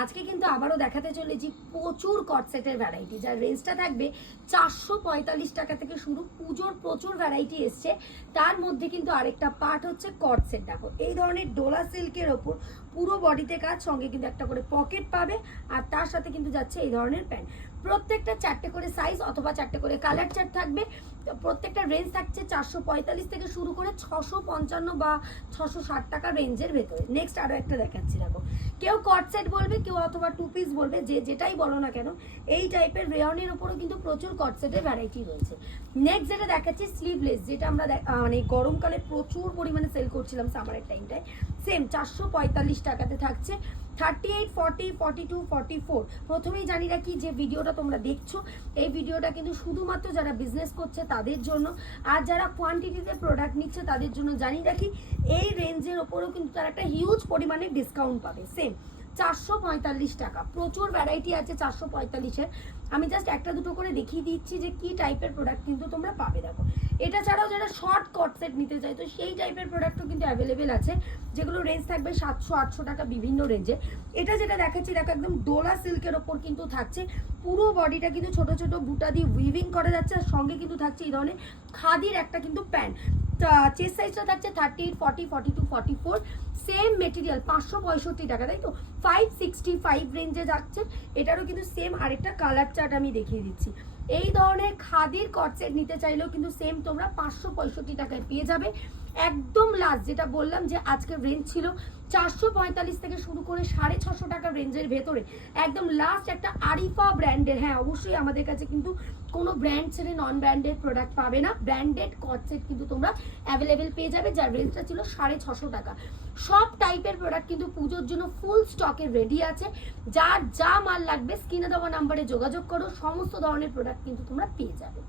আজকে কিন্তু আবারও দেখাতে চলেছি প্রচুর কটসেটের ভ্যারাইটি, যার রেঞ্জটা থাকবে 445 টাকা থেকে শুরু। পুজোর প্রচুর ভ্যারাইটি এসছে, তার মধ্যে কিন্তু আরেকটা পার্ট হচ্ছে কটসেট। দেখো এই ধরনের ডোলা সিল্কের ওপর পুরো বডিতে কাজ, সঙ্গে কিন্তু একটা করে পকেট পাবে, আর তার সাথে কিন্তু যাচ্ছে এই ধরনের প্যান্ট। প্রত্যেকটা 4টে করে সাইজ অথবা 4টে করে কালার চার্ট থাকবে। প্রত্যেকটা রেঞ্জ থাকছে 445 থেকে শুরু করে 655 বা 660 টাকা রেঞ্জের ভেতরে। নেক্সট আরো একটা দেখাচ্ছি, দেখো কেউ কট সেট বলবে, কেউ অথবা 2 পিস বলবে, যে যেটাই বলো না কেন এই টাইপের রেয়নের উপরও কিন্তু প্রচুর কট সেটের ভ্যারাইটি রয়েছে। নেক্সট যেটা দেখাচ্ছি স্লিভলেস, যেটা আমরা মানে গরমকালে প্রচুর পরিমাণে সেল করছিলাম সামারের টাইমটায়। সেম 445 টাকাতে থাকছে। 38, 40, 42, 44। প্রথমেই জানি রাখি যে ভিডিওটা তোমরা দেখছো, এই ভিডিওটা কিন্তু শুধুমাত্র যারা বিজনেস করছে তাদের জন্য, আর যারা কোয়ান্টিটিতে প্রোডাক্ট নিচ্ছে তাদের জন্য জানি রাখি এই রেঞ্জের ওপরেও কিন্তু তারা একটা হিউজ পরিমাণে ডিসকাউন্ট পাবে। সেম 445 টাকা, প্রচুর ভ্যারাইটি আছে 445-এর। আমি জাস্ট একটা দুটো করে দেখিয়ে দিচ্ছি যে কি টাইপের প্রোডাক্ট কিন্তু তোমরা পাবে। দেখো এটা ছাড়াও যারা শর্ট কট সেট নিতে চাই তো সেই টাইপের প্রোডাক্টও কিন্তু অ্যাভেলেবেল আছে, যেগুলো রেঞ্জ থাকবে 700-800 টাকা বিভিন্ন রেঞ্জে। এটা যেটা দেখাচ্ছি দেখো একদম ডোলা সিল্কের ওপর কিন্তু থাকছে, পুরো বডিটা কিন্তু ছোট ছোট বুটা দিয়ে উইভিং করা যাচ্ছে, আর সঙ্গে কিন্তু থাকছে এই ধরনের খাদির একটা কিন্তু প্যান্ট। চেস্ট সাইজটা থাকছে 38, 40, 42, 44। সেম মেটেরিয়াল 565 টাকা, তাই তো 565 রেঞ্জে যাচ্ছে। এটারও কিন্তু সেম আরেকটা কালার চার্ট আমি দেখিয়ে দিচ্ছি। এই ধরনের খাদির কটসেট নিতে চাইলেও কিন্তু সেম তোমরা 565 টাকায় পেয়ে যাবে। একদম লাস্ট যেটা বললাম যে আজকের রেঞ্জ ছিল 445 থেকে শুরু করে 650 টাকার রেঞ্জের ভেতরে, একদম লাস্ট একটা আরিফা ব্র্যান্ডের। হ্যাঁ অবশ্যই আমাদের কাছে কিন্তু কোনো ব্র্যান্ড ছেড়ে নন ব্র্যান্ডেড প্রোডাক্ট পাবে না, ব্র্যান্ডেড কটসেট কিন্তু তোমরা অ্যাভেলেবেল পেয়ে যাবে, যার রেঞ্জটা ছিল 650 টাকা। সব টাইপের প্রোডাক্ট কিন্তু পুজোর জন্য ফুল স্টকে রেডি আছে। যার যা মাল লাগবে স্ক্রিনে দেওয়া নাম্বারে যোগাযোগ করো, সমস্ত ধরনের প্রোডাক্ট কিন্তু তোমরা পেয়ে যাবে।